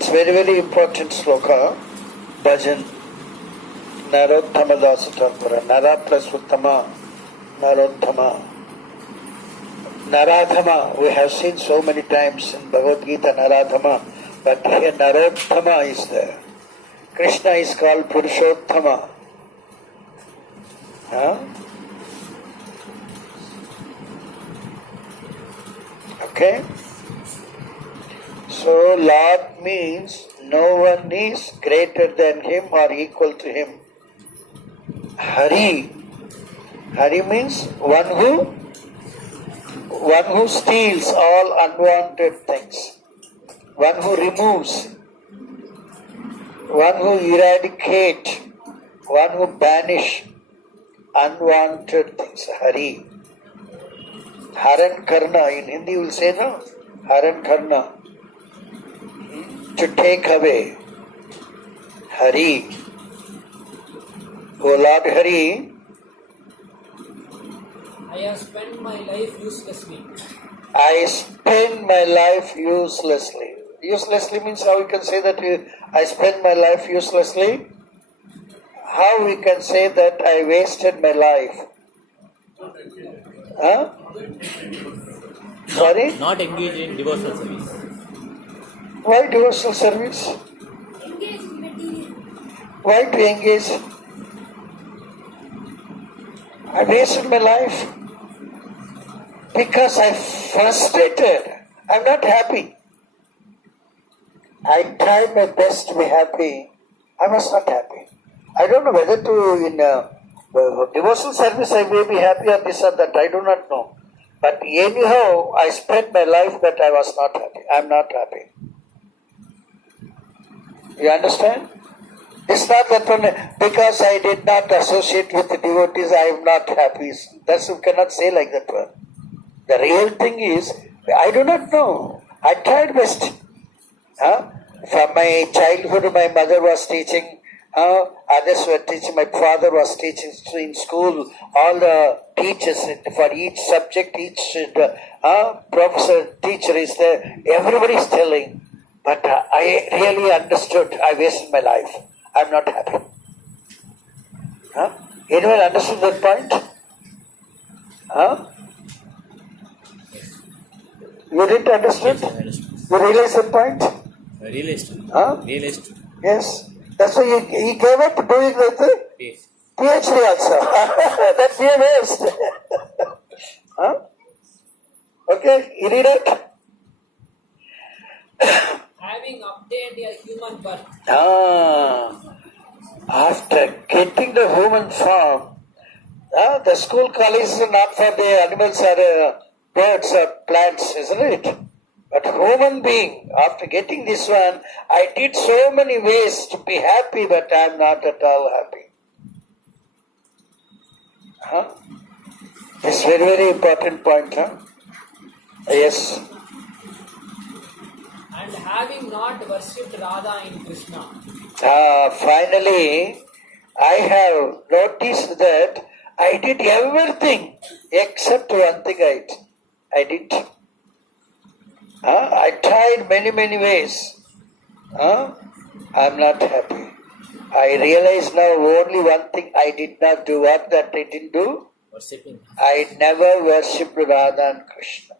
It's very, very important sloka. Bhajan. Narottama Dasa Thakur. Nara plus Uttama. Narottama. Naradhama. We have seen so many times in Bhagavad Gita Naradhama. But here Narottama is there. Krishna is called Purushottama. Huh? Okay? So, Lord means no one is greater than him or equal to him. Hari. Hari means one who steals all unwanted things. One who removes. One who eradicates. One who banishes unwanted things. Hari. Haran Karna. In Hindi you will say no? Haran Karna. To take away. Hari. O Lord Hari. I have spent my life uselessly. I spend my life uselessly. Uselessly means how we can say that I spend my life uselessly? How we can say that I wasted my life? Huh? Sorry? Not engage in devotional service. Why devotional service? Engage in material. Why to engage? I wasted my life because I'm frustrated. I'm not happy. I tried my best to be happy. I was not happy. I don't know whether to, in devotional service, I may be happy or this or that. I do not know. But anyhow, I spent my life that I was not happy. I'm not happy. You understand? It's not that one, because I did not associate with the devotees, I am not happy. That's, you cannot say like that one. The real thing is, I do not know. I tried best. From my childhood, my mother was teaching, others were teaching, my father was teaching in school, all the teachers for each subject, each professor, teacher is there, everybody is telling. But I really understood, I wasted my life. I'm not happy. Anyone understood that point? You didn't understand? Yes, I understood. You realize that point? I realized. Realized. Yes. That's why he gave up doing the Yes. PhD also. That's your waste. Okay, you read it? Having obtained a human birth. After getting the human form, the school colleges are not for the animals or birds or plants, isn't it? But human being, after getting this one, I did so many ways to be happy, but I am not at all happy. This very, very important point. Yes. And having not worshipped Radha in Krishna. Finally, I have noticed that I did everything except one thing I did. I tried many, many ways. I'm not happy. I realize now only one thing I did not do. What that I didn't do? Worshipping. I never worshipped Radha and Krishna.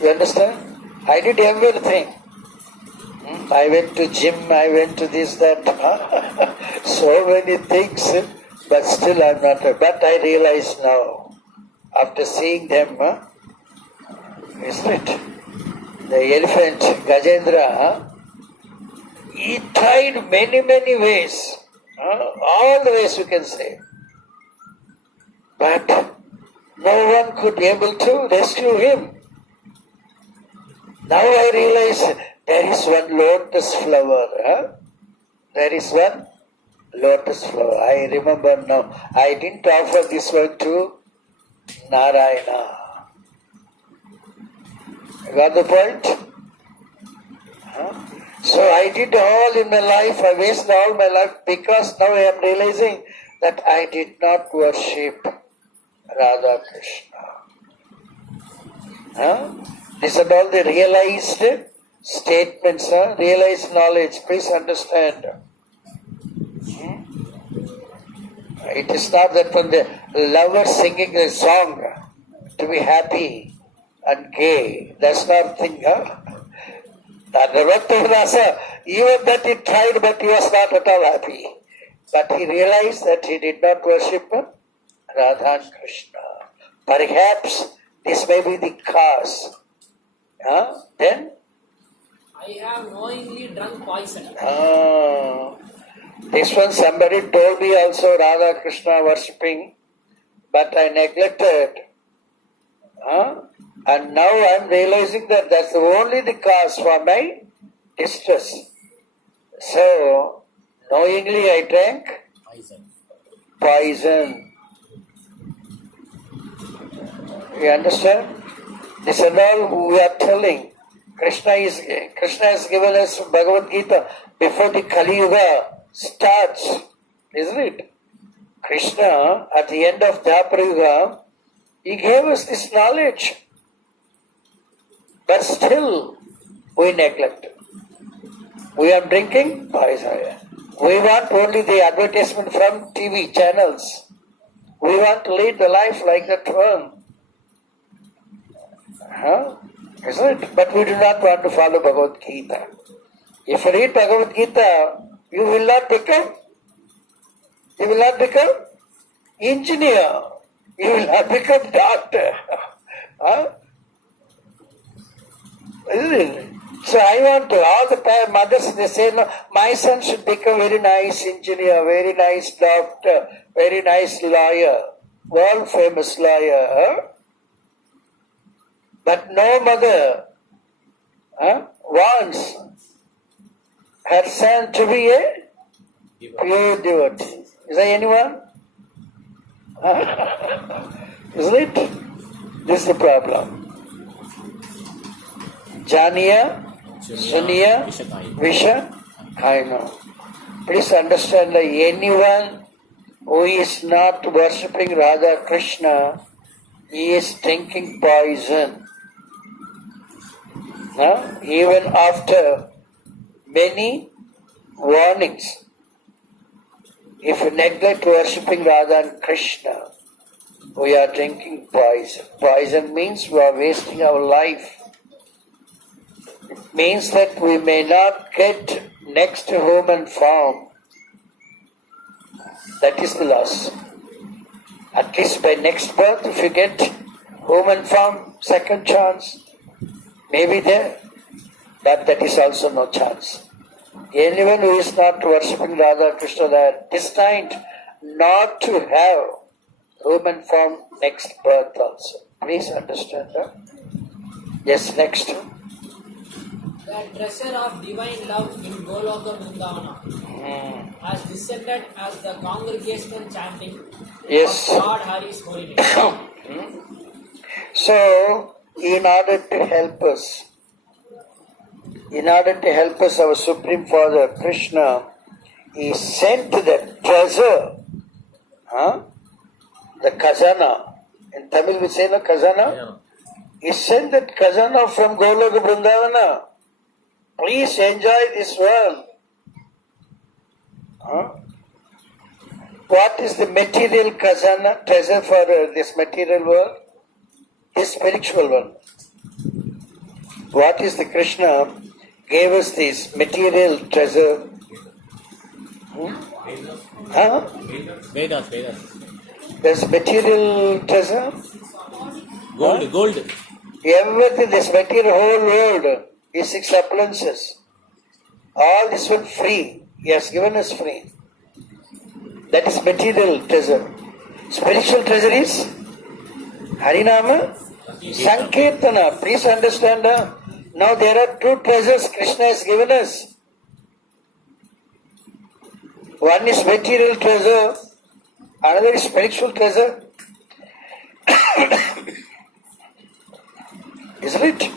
You understand? I did everything. I went to gym, I went to this, that. So many things, but still I'm not. But I realize now, after seeing them, isn't it? The elephant, Gajendra, he tried many, many ways. All the ways you can say. But no one could be able to rescue him. Now I realize there is one lotus flower. There is one lotus flower. I remember now. I didn't offer this one to Narayana. Got the point? So I did all in my life. I wasted all my life because now I am realizing that I did not worship Radha Krishna. This and all they realized. statements, realize knowledge. Please understand. It is not that when the lover singing a song to be happy and gay. That's not thing, Rasa, even that he tried, but he was not at all happy. But he realized that he did not worship Radha and Krishna. Perhaps this may be the cause. Then? I have knowingly drunk poison. This one somebody told me also Radha Krishna worshipping, but I neglected. And now I am realizing that that's only the cause for my distress. So, knowingly I drank poison. You understand? This is all we are telling. Krishna has given us Bhagavad Gita before the Kali Yuga starts, isn't it? Krishna, at the end of Dwapara Yuga, he gave us this knowledge. But still, we neglect. We are drinking poison. We want only the advertisement from TV channels. We want to lead the life like that one. Isn't it? But we do not want to follow Bhagavad Gita. If you read Bhagavad Gita, you will not become engineer. You will not become doctor. Isn't it? So I want to, all the mothers, they say, no, my son should become very nice engineer, very nice doctor, very nice lawyer, world famous lawyer. But no mother wants her son to be a pure devotee. Is there anyone? Isn't it? This is the problem. Janiya, Suniya, Visha, Kaina. Please understand that anyone who is not worshipping Radha Krishna, he is drinking poison. Even after many warnings, if you neglect worshipping Radha and Krishna, we are drinking poison. Poison means we are wasting our life. It means that we may not get next human form. That is the loss. At least by next birth, if you get human form, second chance, maybe there, but that is also no chance. Anyone who is not worshipping Radha Krishna, they are destined not to have human form next birth also. Please understand that. Yes, next. The treasure of divine love in Goloka Vrindavana has descended as the congregational chanting Yes. of Lord Hari's holy name. So, in order to help us, our Supreme Father Krishna, he sent the treasure, the khazana. In Tamil we say no khazana. Yeah. He sent that khazana from Goloka Vrindavana. Please enjoy this world. What is the material khazana, treasure for this material world? This spiritual one. What is the Krishna gave us this material treasure? Vedas. There's material treasure? Gold. Everything, this material whole world is 6 appliances. All this one free. He has given us free. That is material treasure. Spiritual treasure is Harinama, Sankirtana. Please understand. Now there are 2 treasures Krishna has given us. One is material treasure, another is spiritual treasure. Isn't it?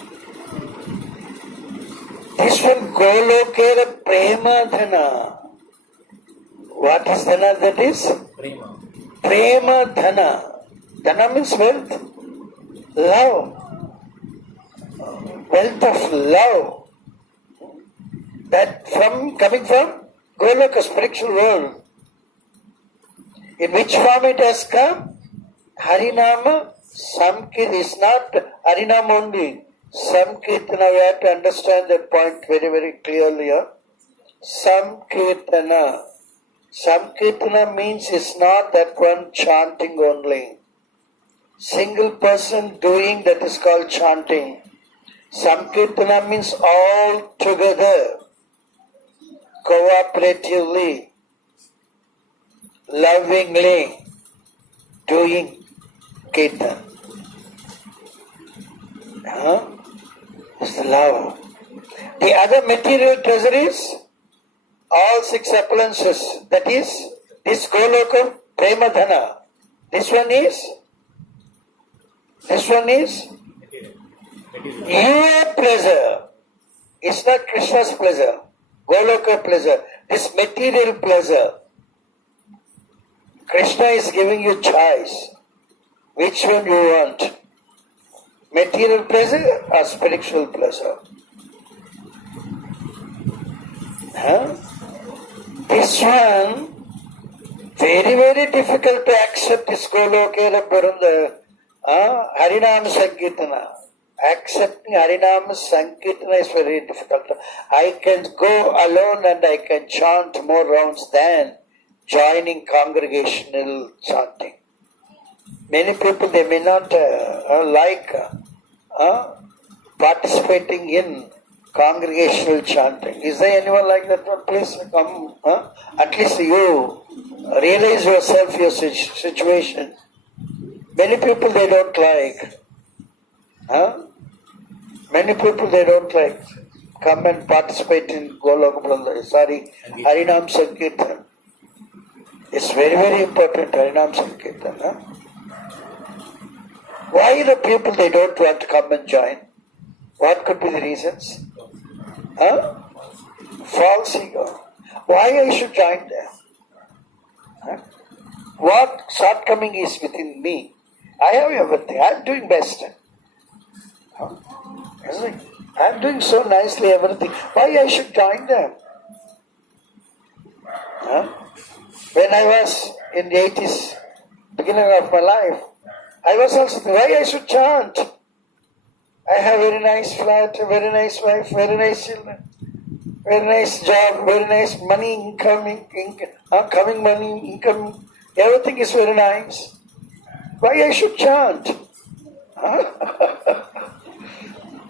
This one Golokera Prema Dhana. What is Dhana that is? Prema Dhana. Dhana means wealth. Love. Wealth of love. That coming from Goloka, spiritual world. In which form it has come? Harinama Samkirtana is not Harinama only. Samkirtana, we have to understand that point very, very clearly. Samkirtana. Samkirtana means it's not that one chanting only. Single person doing that is called chanting. Samkirtana means all together, cooperatively, lovingly doing kirtan. It's the love. The other material treasure is all six appliances. That is, this Goloka Premadhana. This one is your pleasure. It's not Krishna's pleasure. Goloka pleasure. This material pleasure. Krishna is giving you choice. Which one you want? Material pleasure or spiritual pleasure? This one, very, very difficult to accept this Golokera Puranda. Harinam Sankirtana. Accepting Harinam Sankirtana is very difficult. I can go alone and I can chant more rounds than joining congregational chanting. Many people, they may not like participating in congregational chanting. Is there anyone like that one? Please come. At least you realize yourself, your situation. Many people they don't like. Many people they don't like. Come and participate in Harinam Sankirtan. It's very, very important, Harinam Sankirtan. Why the people they don't want to come and join? What could be the reasons? False ego. Why I should join them? What shortcoming is within me? I have everything. I am doing best. I am doing so nicely everything. Why I should join them? When I was in the 80s, beginning of my life, I was also thinking, why I should chant? I have very nice flat, very nice wife, very nice children, very nice job, very nice money incoming, coming money, income, everything is very nice. Why I should chant?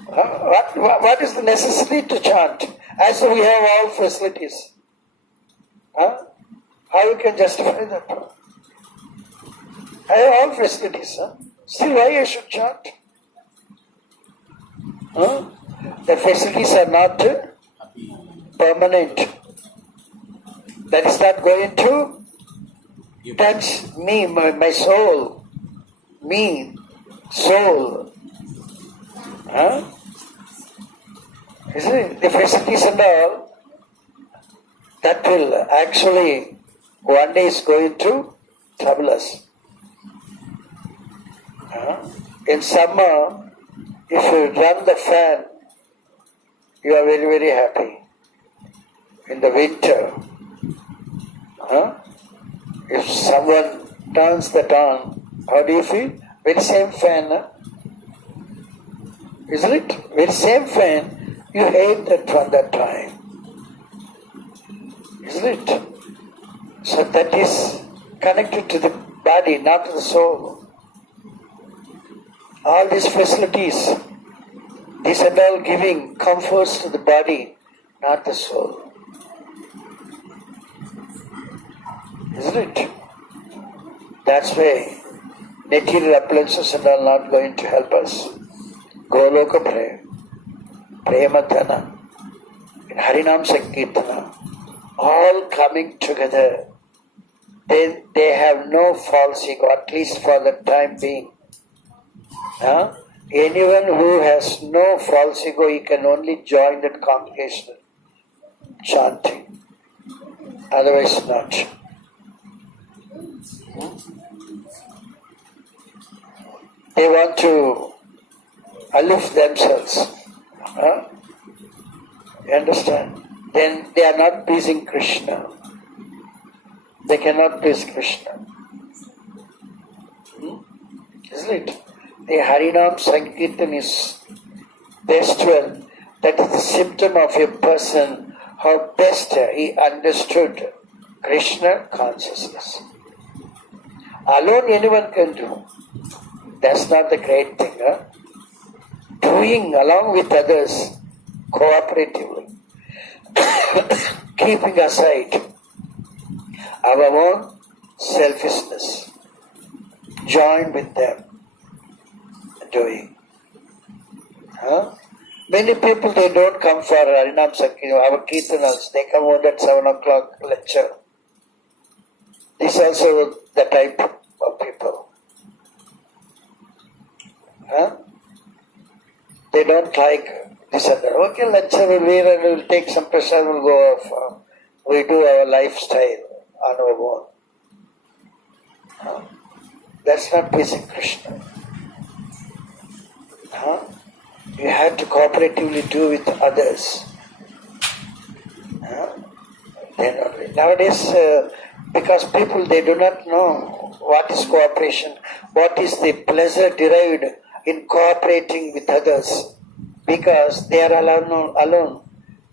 What is the necessity to chant? As we have all facilities. How you can justify that? I have all facilities. Still, why I should chant? The facilities are not permanent. That is not going to touch me, my soul. Me, soul. Isn't it? The facilities and all, that will actually one day is going to trouble us. In summer, if you run the fan, you are very, very happy. In the winter, if someone turns that on, how do you feel? Very same fan, isn't it? Very same fan, you hate that from that time. Isn't it? So that is connected to the body, not to the soul. All these facilities, these are all giving comforts to the body, not the soul. Isn't it? That's why material appliances are not going to help us. Goloka Premadhana, Harinam Sankirtana, all coming together. They have no false ego, at least for the time being. Anyone who has no false ego, he can only join that congregational chanting. Otherwise not. They want to aloof themselves. You understand? then they are not pleasing Krishna. They cannot please Krishna. Isn't it? The Harinam Sankirtan is best one. That is the symptom of a person how best he understood Krishna consciousness. Alone anyone can do. That's not the great thing. Huh? Doing along with others cooperatively, keeping aside our own selfishness, join with them doing. Huh? Many people, they don't come for Harinam Sankirtan, our Kirtanals, they come on at 7 o'clock lecture. This is also the type of people. Huh? They don't like this and that. Okay, lecture will be and we'll take some pressure, we'll go off. We do our lifestyle on our own. Huh? That's not pleasing Krishna. Huh? You have to cooperatively do with others. Huh? Nowadays, because people, they do not know what is cooperation, what is the pleasure derived in cooperating with others, because they are alone.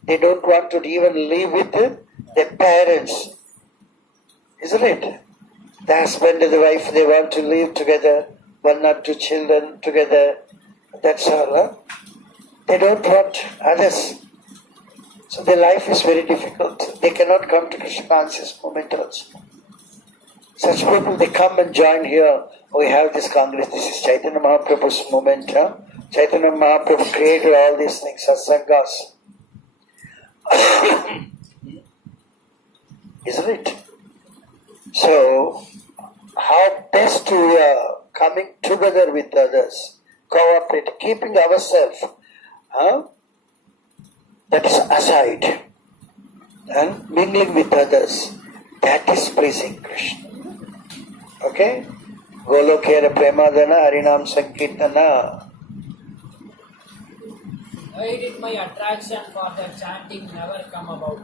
They don't want to even live with their parents. Isn't it? The husband and the wife, they want to live together, 1 or 2 children together. That's all. Huh? They don't want others. So their life is very difficult. They cannot come to Krishna conscious moment also. Such people, they come and join here. We have this Congress. This is Chaitanya Mahaprabhu's movement. Huh? Chaitanya Mahaprabhu created all these things, satsangas. Isn't it? So, how best we are coming together with others, cooperate, keeping ourselves, that is aside, and mingling with others, that is pleasing Krishna. Okay? Golokera Premadana Harinam Sankirtana. Why did my attraction for the chanting never come about?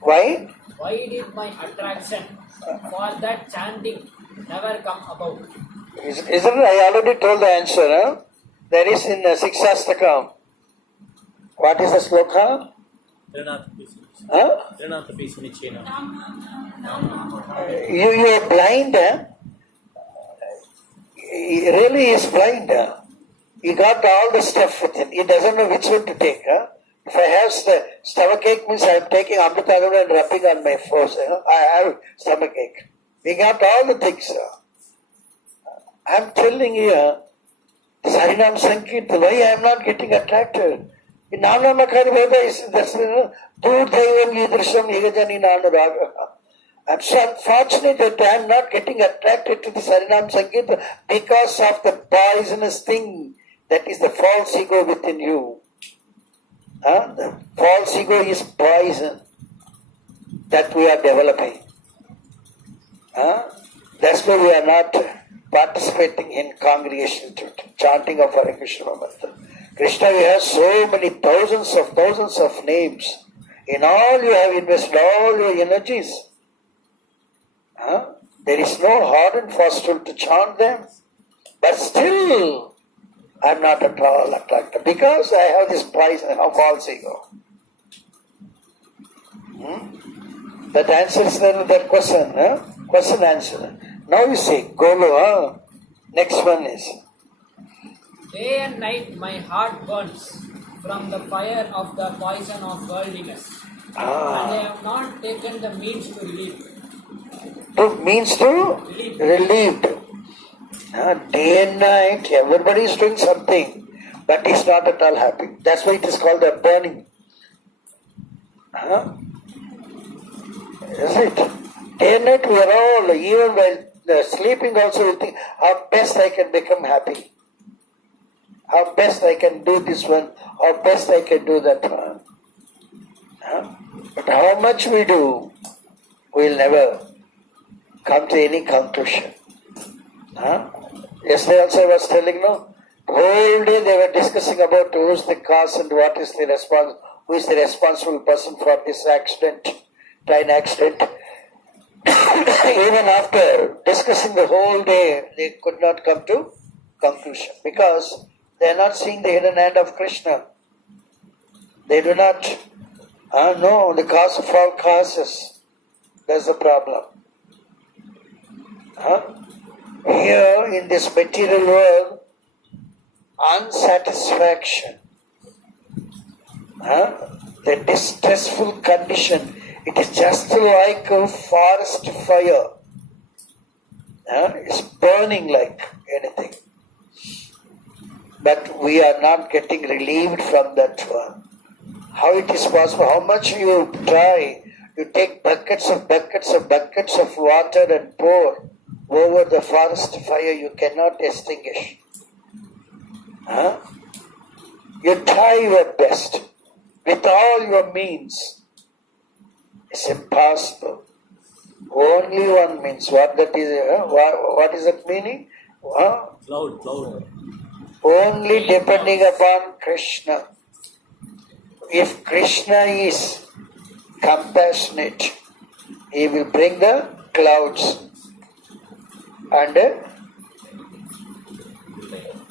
Why? Why did my attraction for that chanting never come about? Isn't it? I already told the answer. Huh? There is in Siksastakam. What is the sloka? Huh? You are blind. Huh? He really is blind. Huh? He got all the stuff with him. He doesn't know which one to take. Huh? If I have stomachache, means I am taking Amritagam and rubbing on my face. Huh? I have stomachache. We got all the things. I am telling you, Harinam Sankirtan, why I am not getting attracted? In Namamakari Veda is I'm so unfortunate that I am not getting attracted to this Harinam Sankirtan because of the poisonous thing that is the false ego within you. The false ego is poison that we are developing. That's why we are not participating in congregational chanting of Hare Krishna mantra. Krishna, you have so many thousands of names. In all you have invested all your energies. There is no hard and fast rule to chant them. But still, I am not at all attracted because I have this poison of false ego. That answers that question. Question answer. Now you say, Golo. Next one is. Day and night my heart burns from the fire of the poison of worldliness. And I have not taken the means to relieve. Means to relieve. Day and night, everybody is doing something, but is not at all happy. That's why it is called a burning. Is it? Day and night we are all, even while sleeping also, we think how best I can become happy. How best I can do this one, how best I can do that one. But how much we do, we will never come to any conclusion. Yesterday also I was telling, the whole day they were discussing about who is the cause and what is the response. who is the responsible person for this accident, train accident. Even after discussing the whole day, they could not come to conclusion because they are not seeing the hidden hand of Krishna. They do not know the cause of all causes. That's the problem. Here in this material world, unsatisfaction, the distressful condition, it is just like a forest fire. It's burning like anything. But we are not getting relieved from that one. How it is possible? How much you try, you take buckets of water and pour over the forest fire, you cannot extinguish. You try your best with all your means. It's impossible. Only one means. What is that meaning? Cloud. Only depending upon Krishna. If Krishna is compassionate, he will bring the clouds and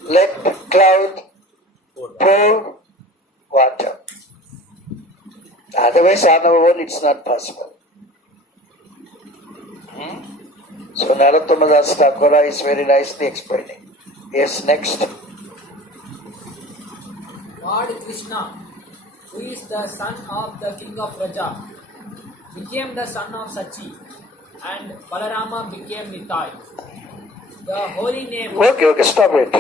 let the cloud pour water. Otherwise, on our own, it's not possible. So, Narottama Das Thakura is very nicely explaining. Yes, next. Lord Krishna, who is the son of the king of Raja, became the son of Sachi, and Balarama became Nitai. The holy name. Okay, stop it.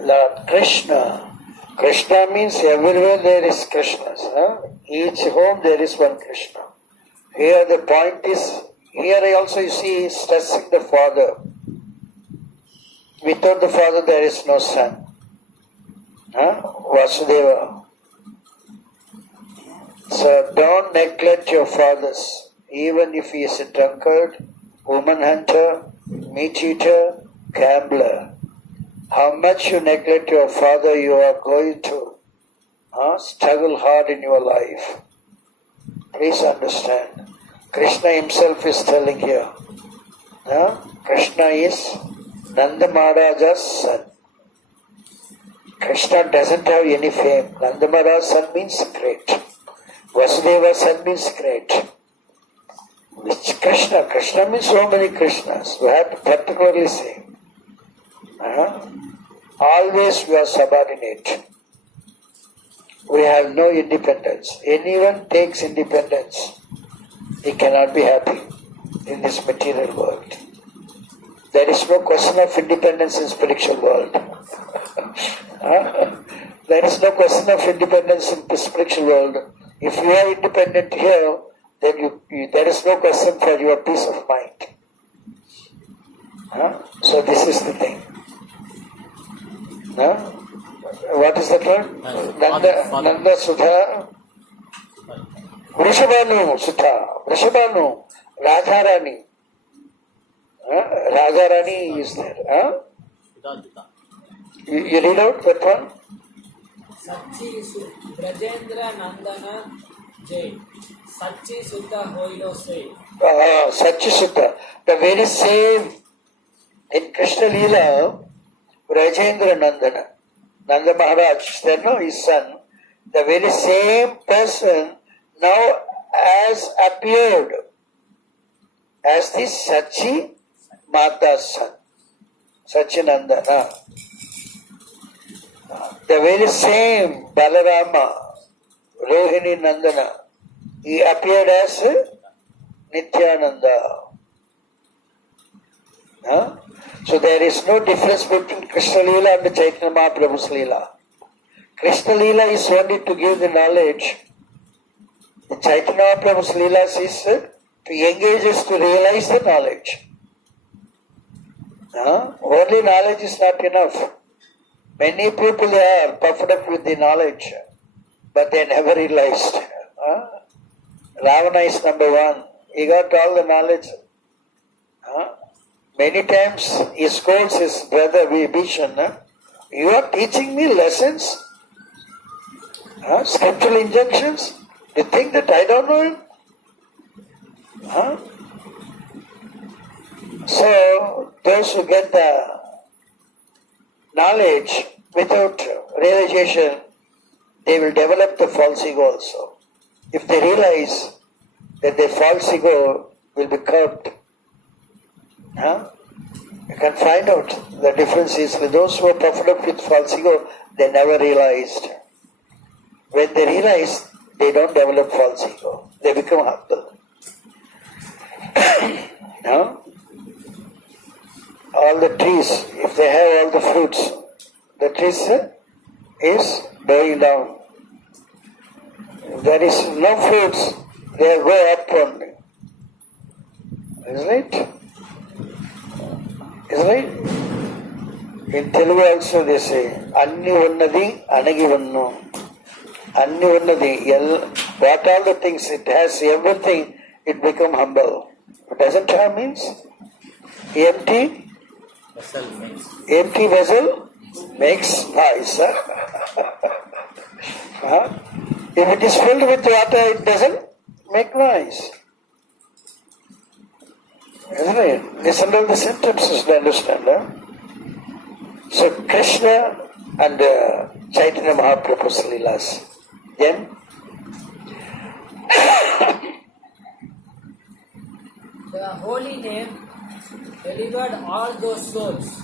Lord Krishna. Krishna means everywhere there is Krishna. Each home there is one Krishna. Here the point is, here also you see stressing the father. Without the father there is no son. Vasudeva. So don't neglect your fathers, even if he is a drunkard, woman hunter, meat eater, gambler. How much you neglect your father, you are going to struggle hard in your life. Please understand. Krishna himself is telling here. Krishna is Nanda Maharaja's son. Krishna doesn't have any fame. Nanda Maharaja's son means great. Vasudeva's son means great. Which Krishna? Krishna means so many Krishnas. We have to particularly say. Always we are subordinate. We have no independence. Anyone takes independence, he cannot be happy in this material world. There is no question of independence in spiritual world. There is no question of independence in the spiritual world. If you are independent here, then there is no question for your peace of mind. So this is the thing. What is that word? Nanda Sudha. Vrishabhanu Sudha. Vrishabhanu. Radharani. Radharani is there. You read out that one? Sachi Brajendra Nandana Jay. Sachi Sutta Hoilo say. Sachi Sutta. The very same in Krishna Leela, Brajendra Nandana. Nanda Maharaj, his son, the very same person now has appeared as the Sachi Mata's son. Sachinandana. The very same Balarama, Rohini Nandana, he appeared as Nityananda. So there is no difference between Krishna Leela and Chaitanya Mahaprabhu's Leela. Krishna Leela is only to give the knowledge. The Chaitanya Mahaprabhu's Leela is to engage us to realize the knowledge. Only knowledge is not enough. Many people are puffed up with the knowledge, but they never realized. Ravana is number one. He got all the knowledge. Many times he scolds his brother Vibhishan. You are teaching me lessons. Scriptural injunctions? You think that I don't know him? So, those who get the knowledge without realization, they will develop the false ego also. If they realize that their false ego will be curbed, you can find out the difference is with those who are puffed up with false ego, they never realized. When they realize, they don't develop false ego. They become humble. All the trees, if they have all the fruits, the trees is bowing down. If there is no fruits, they go up only. Isn't it? Isn't it? In Telugu also they say, Anni Vannadi, Anagi Vannu. Anni Vannadi, what all the things, it has everything, it become humble. What doesn't have means? Empty? Empty vessel makes noise. If it is filled with water, it doesn't make noise. Isn't it? Listen to the sentences to understand. So Krishna and Chaitanya Mahaprabhu's Leelas. Then the holy name delivered all those souls.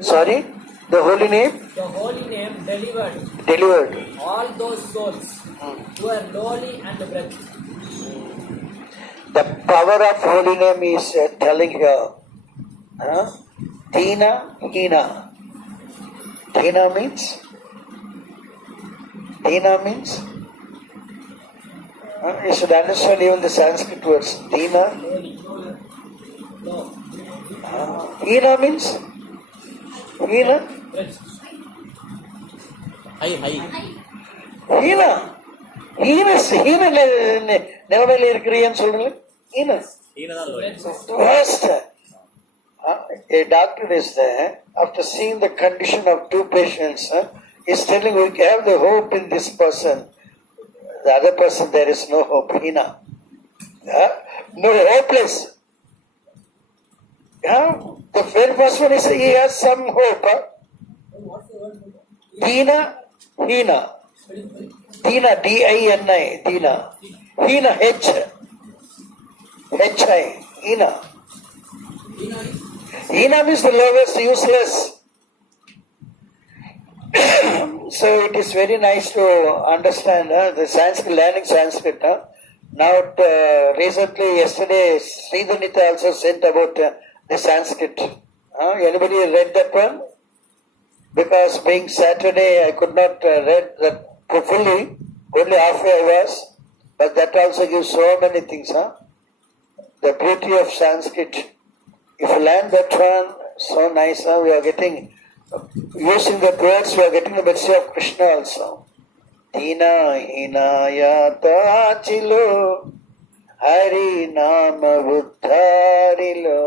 Sorry? The holy name? The holy name delivered Delivered. all those souls who are lowly and wretched. The power of holy name is telling here. Dina, Hina. Dina means? Dina means? You should understand even the Sanskrit words. Dina. Hina means? Hina? Hina. Hina நிலைமையில இருக்கிறீன்னு சொல்றீங்க. Hina. Worst. A doctor is there, after seeing the condition of two patients, is telling we have the hope in this person. The other person, there is no hope. Hina. No, hopeless. The very first one is he has some hope. Dina, Hina. Dina, D-I-N-I, Dina. Hina, H-I, Hina. Hina means the lowest, useless. So it is very nice to understand the Sanskrit, learning Sanskrit. Now, recently, yesterday, Sridhanita also sent about the Sanskrit. Anybody read that one? Because being Saturday, I could not read that fully, only halfway I was. But that also gives so many things. The beauty of Sanskrit. If you learn that one, so nice. We are getting, using that words, we are getting the message of Krishna also. Dina hinayata chilo hari nama buddharilo.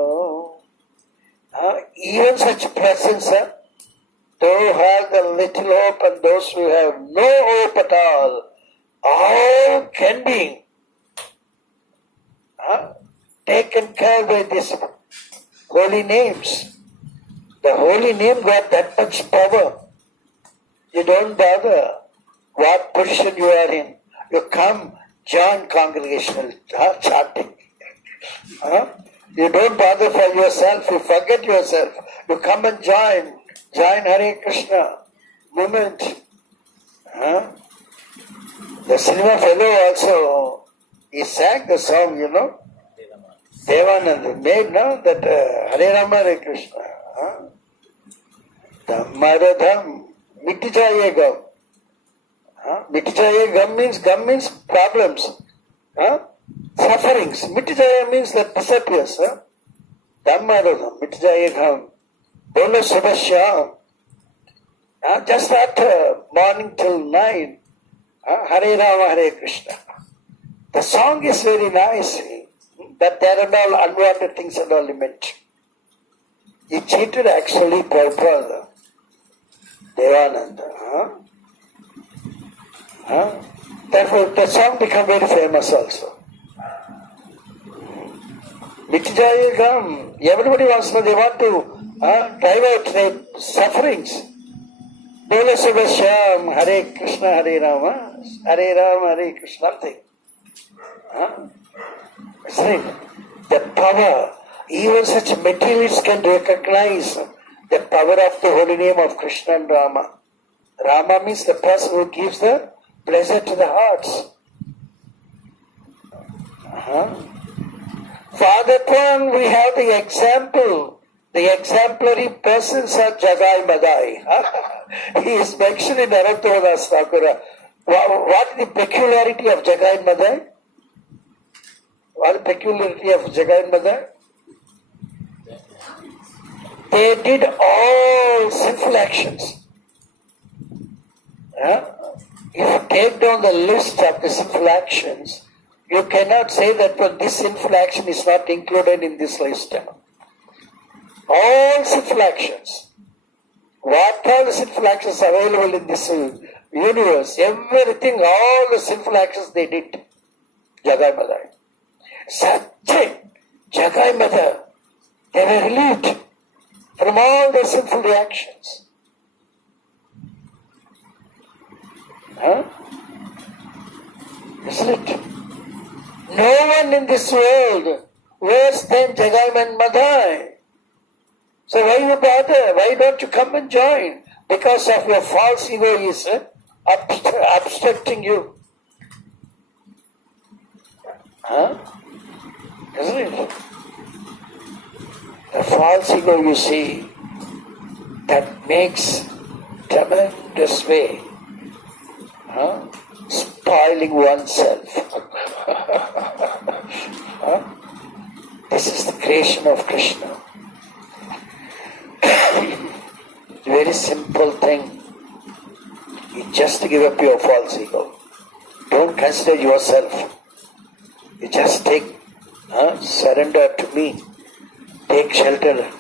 Even such persons, those who have the little hope and those who have no hope at all can be taken care by these holy names. The holy name got that much power. You don't bother what position you are in. You come, join congregational chanting. You don't bother for yourself. You forget yourself. You come and join. Join Hare Krishna movement. The cinema fellow also, he sang the song, Devananda made now that Hare Rama Hare Krishna. Dhammaradham Mittijaye Gam. Mittijaye Gam means problems. Sufferings. Mittijaye means that disappears. Dhammaradham Mittijaye Gam. Bolo Subhasham. Just after morning till 9. Hare Rama Hare Krishna. The song is very nice. But there are all unwanted things and all meant. He cheated actually Prabhupada, Devananda. Huh? Therefore, the song became very famous also. Mitijayagam. Everybody wants to, they want to drive out their sufferings. Bole Subha Shyam, Hare Krishna, Hare Rama, Hare Rama, Hare Krishna, nothing. Isn't it? The power, even such materialists can recognize the power of the holy name of Krishna and Rama. Rama means the person who gives the pleasure to the hearts. For that one, we have the example, the exemplary persons of Jagai Madai. He is mentioned in Narottam Thakur. What is the peculiarity of Jagai Madai? What is the peculiarity of Jagai Madai? They did all sinful actions. If you take down the list of the sinful actions, you cannot say that this sinful action is not included in this list. All sinful actions. What are the sinful actions available in this universe? Everything, all the sinful actions they did. Jagai Madai. Such Jagai Madai. They were relieved from all their sinful reactions. Isn't it? No one in this world worse than Jagai and Madai. So why you bother? Why don't you come and join? Because of your false ego is obstructing you. Isn't it? The false ego, you see, that makes tremendous way spoiling oneself. This is the creation of Krishna. Very simple thing. You just give up your false ego. Don't consider yourself. You just take, surrender to me. Take shelter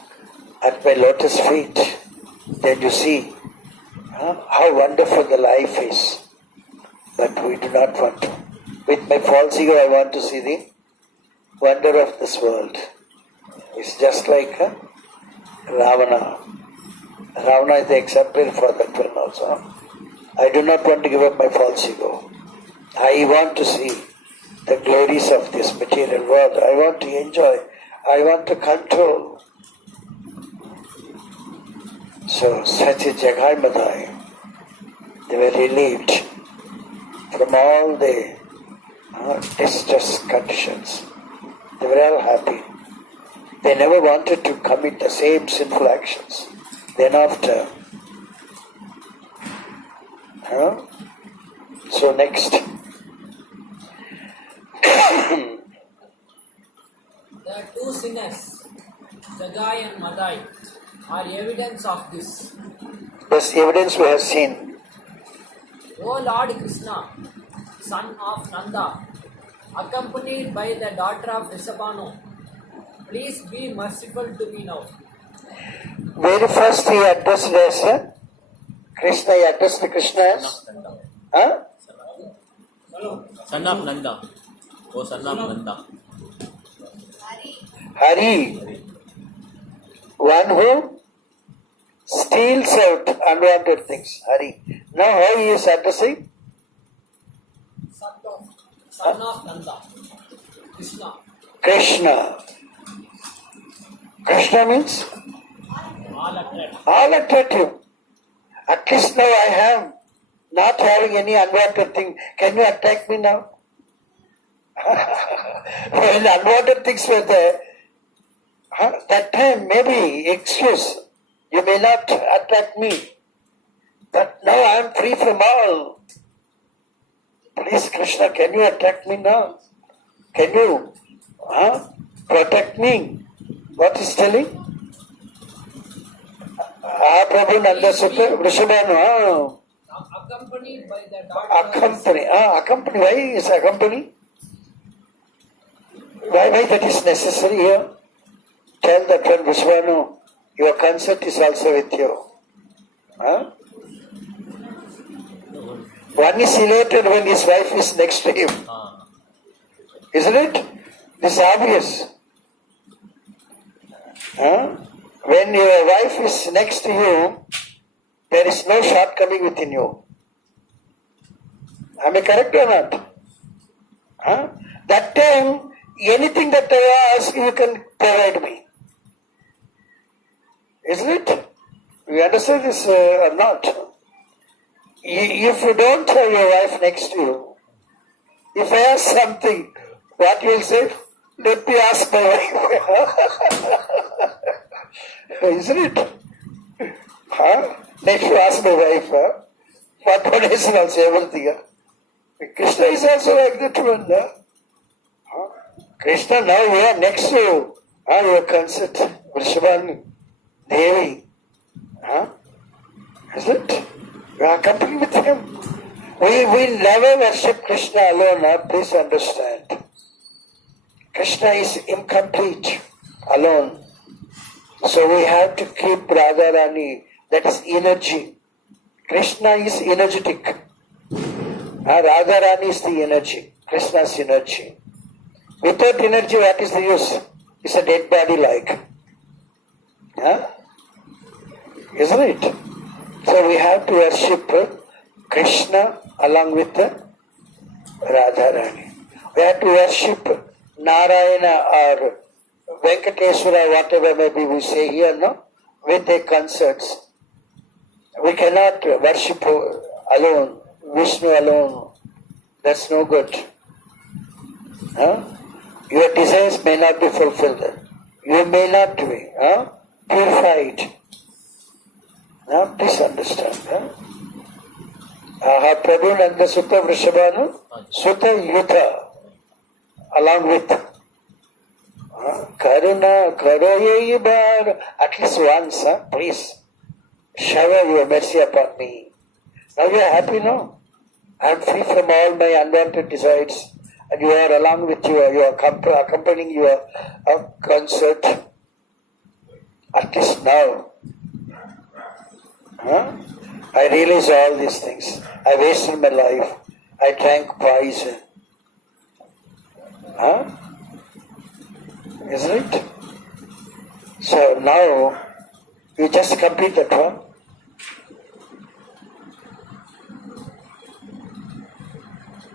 at my lotus feet. Then you see how wonderful the life is. But we do not want to. With my false ego, I want to see the wonder of this world. It's just like Ravana. Ravana is the example for that one also. I do not want to give up my false ego. I want to see the glories of this material world. I want to enjoy. I want to control. So, such a Jagai Madai, they were relieved from all the distress conditions. They were all happy. They never wanted to commit the same sinful actions. Then after. So next. The two sinners, Jagai and Madai, are evidence of this. This evidence we have seen. O Lord Krishna, son of Nanda, accompanied by the daughter of Rishabhanu, please be merciful to me now. Very first he addressed as Krishna, he addressed Krishna as Son of Nanda. Oh, son of Nanda. Hari, one who steals out unwanted things. Hari. Now how he is addressing? Son of Nanda, Krishna. Krishna. Krishna means? All attractive. At least now I am not having any unwanted thing. Can you attack me now? When unwanted things were there, that time maybe excuse. You may not attack me. But now I am free from all. Please Krishna, can you attack me now? Can you protect me? What is telling? Prabhu Nanda Sutta, Vrishabhanu. Accompanied by the daughter. Accompany. Why is accompany? Why that is necessary here? Tell that one Vrishabhanu, your consent is also with you. One is elated when his wife is next to him. Isn't it? It's obvious. When your wife is next to you, there is no shortcoming within you. Am I correct or not? That time, anything that I ask, you can provide me. Isn't it? You understand this or not? If you don't have your wife next to you, if I ask something, what you will say? Let me ask my wife. Isn't it? Let you ask my wife. What donation also, everything. Krishna is also like that one. Krishna, now you are next to your concert. Vrishabhanu, Devi. Isn't it? You are accompanying with him. We never worship Krishna alone. Please understand. Krishna is incomplete alone. So we have to keep Radharani. That is energy. Krishna is energetic. Radharani is the energy. Krishna is energy. Without energy, what is the use? It's a dead body like. Isn't it? So we have to worship Krishna along with Radharani. We have to worship Narayana or Venkateswara, whatever maybe we say here, no? With the concerts. We cannot worship alone, Vishnu alone. That's no good. Your desires may not be fulfilled. You may not be purified. Please understand. Prabhu Nanda Sutta Vrishabhanu, Sutta Yudha, along with Karuna, Karoye Bar, at least once, please, shower your mercy upon me. Now you are happy now. I am free from all my unwanted desires, and you are along with you are accompanying your concert. At least now. I realize all these things. I wasted my life. I drank poison. Isn't it? So now, you just complete that one.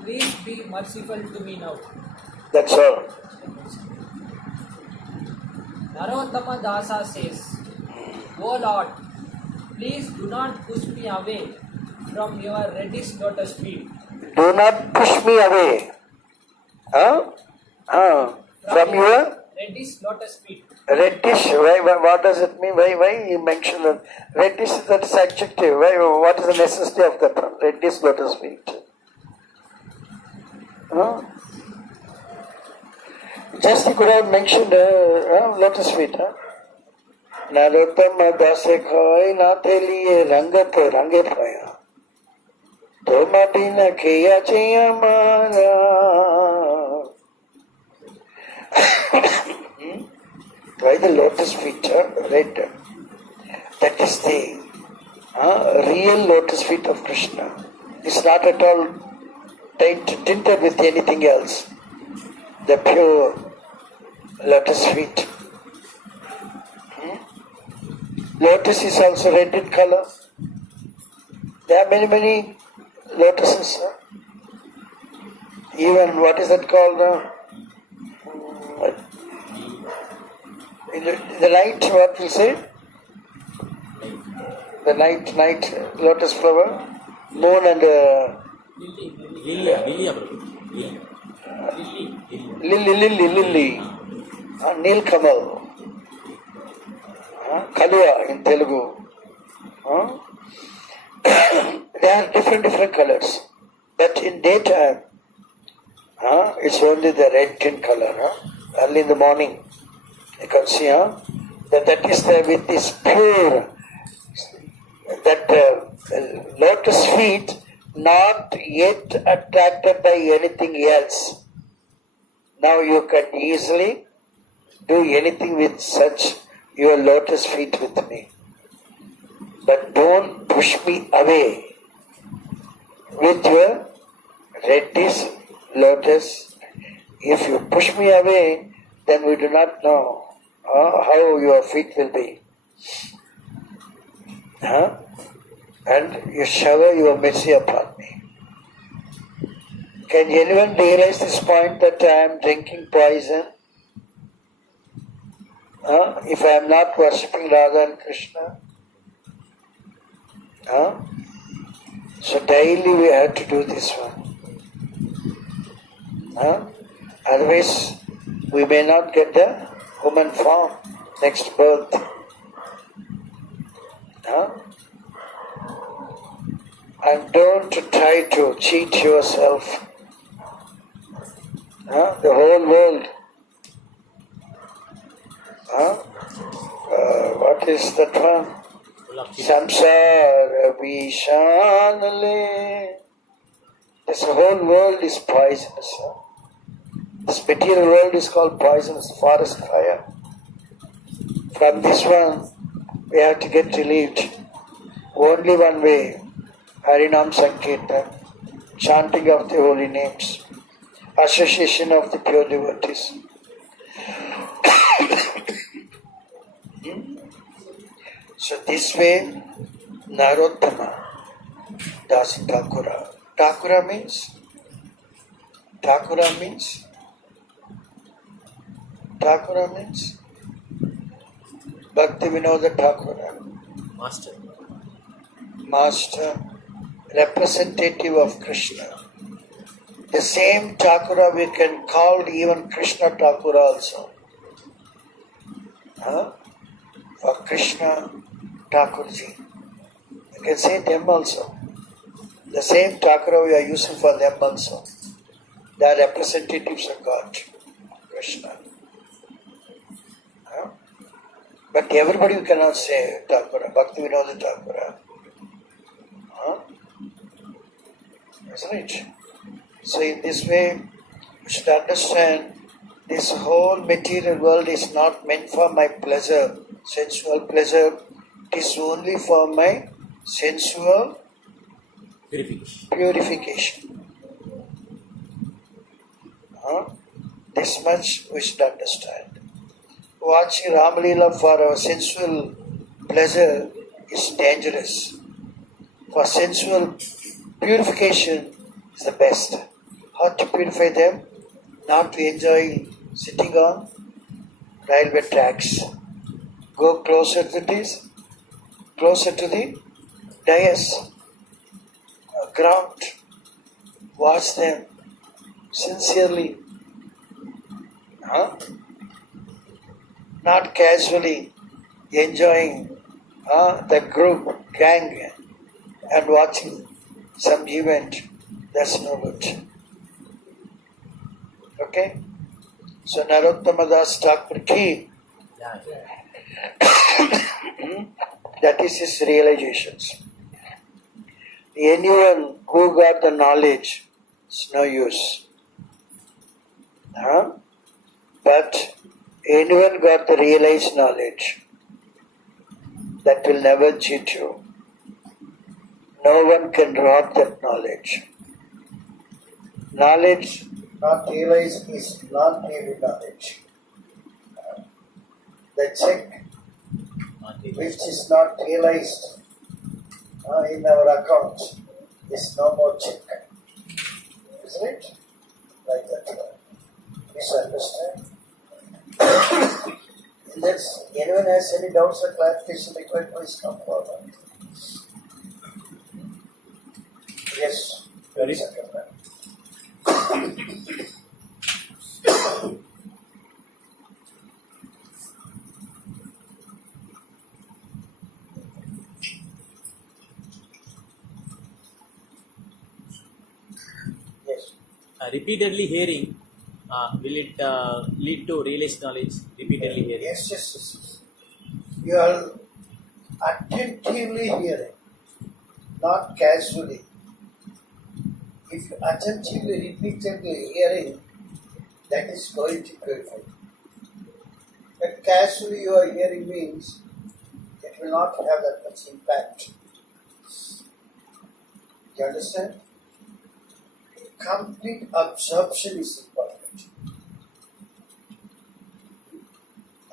Please be merciful to me now. That's all. Narottama Dasa says, O Lord, please do not push me away from your reddish lotus feet. Do not push me away. From your reddish lotus feet. reddish. What does it mean? Why you mention that? Reddish is that adjective. What is the necessity of that one? Reddish lotus feet. Just you could have mentioned lotus feet. Narottama dase khai na theliye rangat range phaya. Toma bina kiya chiya mara. Why the lotus feet are red? That is the real lotus feet of Krishna. It's not at all tinted with anything else. The pure lotus feet. Lotus is also red in color. There are many lotuses. Even what is that called? In the night, what we say? The night lotus flower, moon and lily, Neel Kamal, Kalua in Telugu. They are different colors, but in daytime, it's only the red in color. Early in the morning, you can see that is with this pure, that lotus feet not yet attracted by anything else. Now you can easily do anything with such your lotus feet with me. But don't push me away. with your reddish lotus. If you push me away, then we do not know how your feet will be. And you shower your mercy upon me. Can anyone realize this point that I am drinking poison? If I am not worshipping Radha and Krishna? So daily we have to do this one. Otherwise, we may not get the human form next birth. And don't try to cheat yourself. The whole world. What is that one? Samsara Vishanale. This whole world is poisonous. This material world is called poisonous, forest fire. From this one, we have to get relieved. Only one way. Harinam Sankirtan, chanting of the holy names, association of the pure devotees. So this way, Narottama Das Thakura. Thakura means Bhakti Vinoda Thakura. Master, representative of Krishna. The same Thakura we can call even Krishna Thakura also. For Krishna Thakurji. You can say them also. The same Thakura we are using for them also. They are representatives of God, Krishna. But everybody cannot say Thakura, Bhakti Vinoda Thakura. Isn't it? So in this way, you should understand this whole material world is not meant for my pleasure, sensual pleasure. It is only for my sensual purification. This much we should understand. Watching Ramalila for our sensual pleasure is dangerous. For sensual purification is the best. How to purify them? Not to enjoy sitting on railway tracks. Go closer to the dais, ground. Watch them sincerely. Not casually enjoying the group, gang, and watching some event. That's no good. Okay? So Narottama Das Thakur ki, that is his realizations. Anyone who got the knowledge, it's no use. But anyone got the realized knowledge, that will never cheat you. No one can rob that knowledge. Knowledge not realized is not really knowledge. The check which is not realized in our account is no more check. Isn't it? Like that. Misunderstand? Unless anyone has any doubts or clarification required, please come forward. Yes, very second. Yes. Repeatedly hearing, will it lead to realized knowledge? Repeatedly hearing. Yes. You are attentively hearing, not casually. If you attentively, repeatedly hearing, that is going to purify. But casually you are hearing means it will not have that much impact. You understand? complete absorption is important.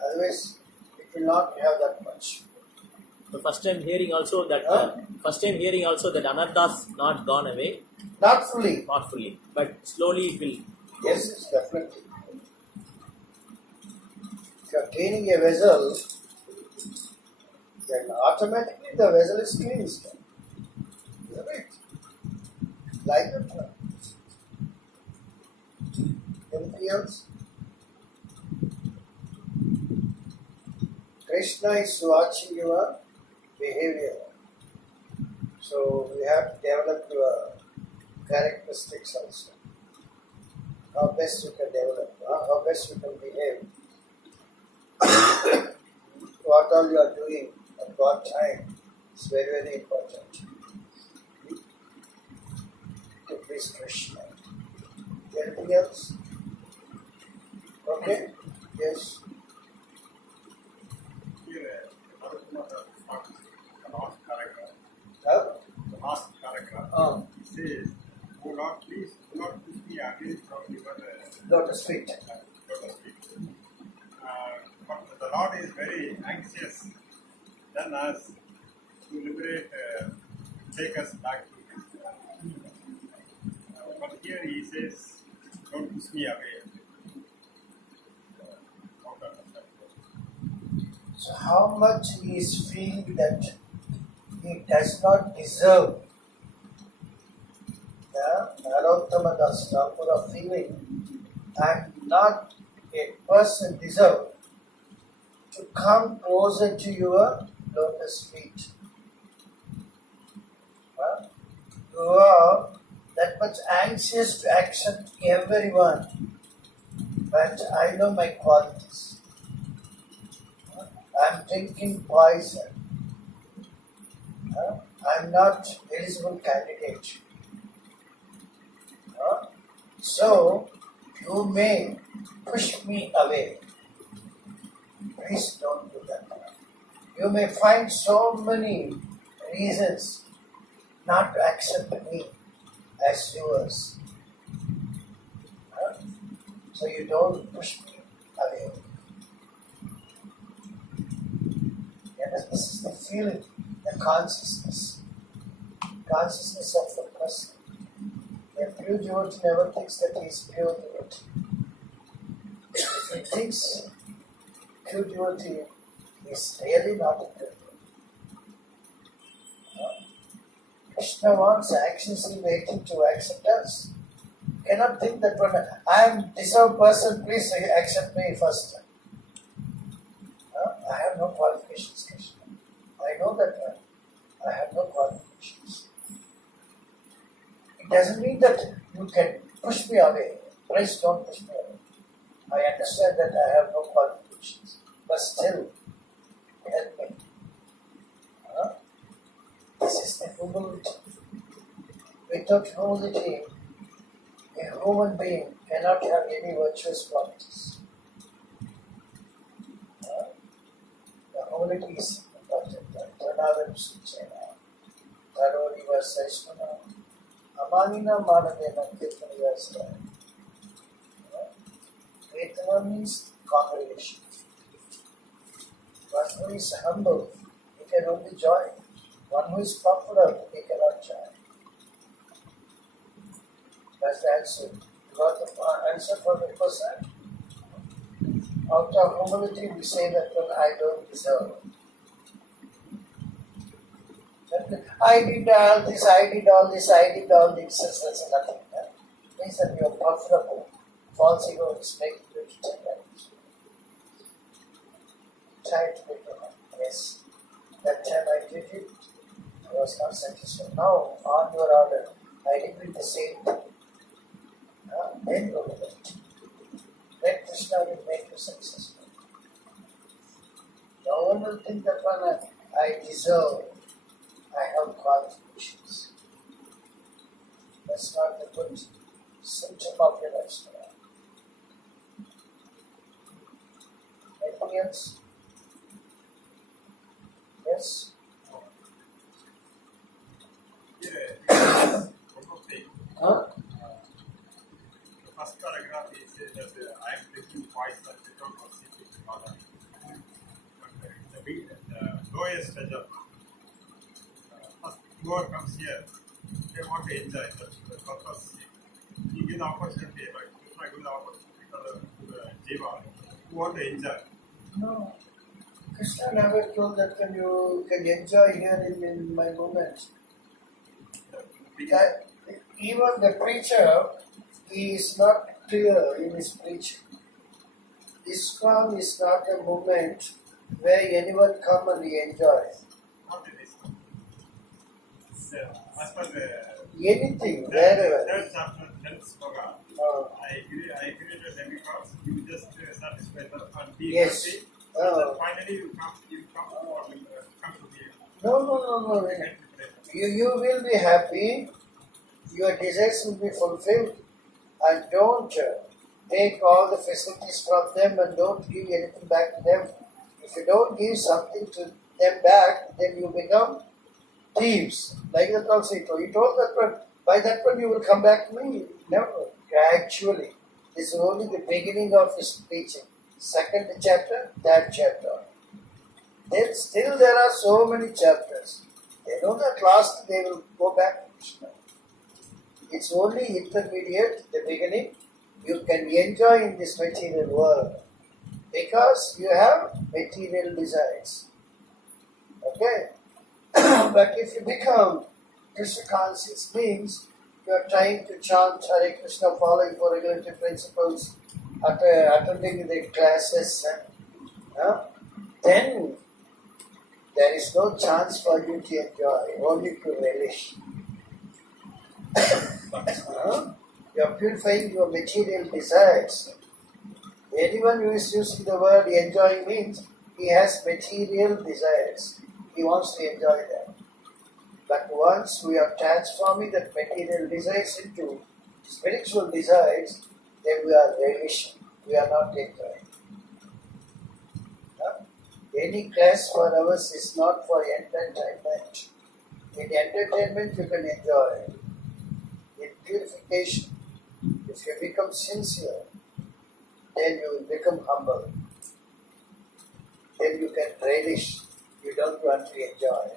Otherwise, it will not have that much. The first time hearing also that anartha's not gone away, Not fully. not fully, but slowly it will. Yes, definitely. If you are cleaning a vessel, then automatically the vessel is cleansed. Isn't it? Like that. Anything else? Krishna is watching your behavior. So we have to develop your characteristics also. How best you can develop, how best you can behave. What all you are doing at what time is very, very important. To please Krishna. Anything else? Okay? Yes. Here, the last paragraph. Huh? The last paragraph. It says, "Oh Lord, please do not push me away from your Lotus feet. lotus feet." But the Lord is very anxious than us to liberate, take us back to His. But here He says, "Don't push me away." How to understand that? So how much he is feeling that he does not deserve the Narottama Das Thakur feeling and not a person deserve to come closer to your lotus feet. You are that much anxious to accept everyone, but I know my qualities. I'm drinking poison. I'm not eligible candidate. So you may push me away. Please don't do that. You may find so many reasons not to accept me as yours. So you don't push me away. Yes, this is the feeling, the consciousness of the person. A pure devotee never thinks that he is pure devotee. If he thinks pure devotee is really not a pure devotee. Krishna wants actions waiting to accept us. Cannot think that when I am deserved person, please accept me first. I have no qualifications, Krishna. I know that I have no qualifications. It doesn't mean that you can push me away. Please don't push me away. I understand that I have no qualifications, but still, help me. This is the humility. Without humility, a human being cannot have any virtuous qualities. The humility is important. Pranavam Suchena, Tarodiva Saishmana, Amanina Manavena Kirtanaya Style. Vedana means congregation. One who is humble, he can only join. One who is popular, he cannot join. That's the answer. You got the answer for the person? Out of humility, we say that I don't deserve. I did all this, I did all this, that's nothing. It means that you are profitable. False ego is making you to take that. Try to make it. Yes. That time I did it, I was not satisfied. Now, on your order, I repeat the same thing. Then go with it. Let Krishna will make you successful. No one will think that when I deserve, I have qualifications. That's not the good symptom of your lifestyle. Anything else? Yes? Here, one more thing. first paragraph he says that I am drinking poison without worshipping God. But the lowest stage of first whoever comes here, they want to enjoy. That's the purpose. He gives the opportunity, like Krishna gives the opportunity to the jiva who want to enjoy. No. Krishna never told that you can enjoy here in my moment. That even the preacher, he is not clear in his preaching. ISKCON is not a movement where anyone come and enjoy. Not in this one. So, as per the Anything, wherever. third chapter, 10th sloka, Uh, I created demigods, you just satisfy them and be Yes. happy. Uh, Finally, you come to the no. You will be happy, your desires will be fulfilled, and don't take all the facilities from them and don't give anything back to them. If you don't give something to them back, then you become thieves. Like that also he told that one, by that one you will come back to me. Never. Gradually. This is only the beginning of his preaching. Second chapter, third chapter. Then still there are so many chapters. They know that last they will go back to Krishna. It's only intermediate, the beginning. You can enjoy in this material world because you have material desires. Okay? But if you become Krishna conscious, means you are trying to chant Hare Krishna, following for regulative principles, attending the classes, then there is no chance for you to enjoy, only to relish. You are purifying your material desires. Anyone who is using the word enjoy means he has material desires. He wants to enjoy that. But once we are transforming that material desires into spiritual desires, then we are relishing. We are not enjoying. Any class for us is not for entertainment. In entertainment you can enjoy. In purification, if you become sincere, then you will become humble. Then you can relish. You don't want to enjoy.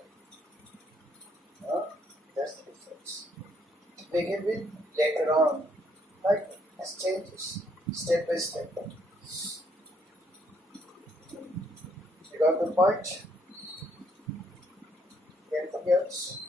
That's the difference. To begin with, later on, like as changes, step by step. You got the point? Anything else?